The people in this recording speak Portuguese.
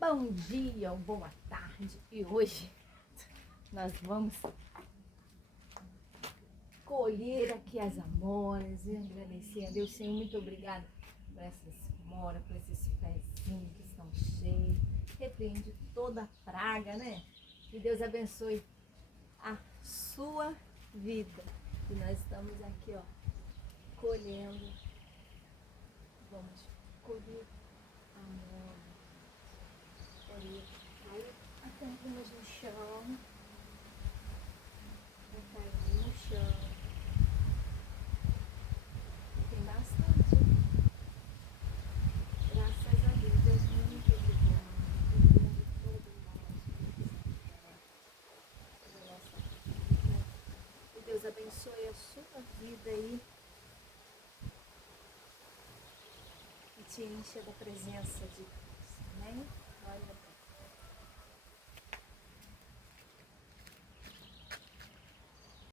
Bom dia ou boa tarde. E hoje nós vamos colher aqui as amoras e agradecer a Deus. Senhor, muito obrigada por essas amoras, por esses pezinhos que estão cheios. Repreende toda a praga, né? Que Deus abençoe a sua vida. E nós estamos aqui, ó, colhendo. Vamos colher amor. Colher. Aí a tampinhas no chão. A tampinha no chão. Tem bastante. Graças a Deus. Deus é muito obrigado. Cuidando de todo nós. Que Deus abençoe a sua vida aí. E te encha da presença de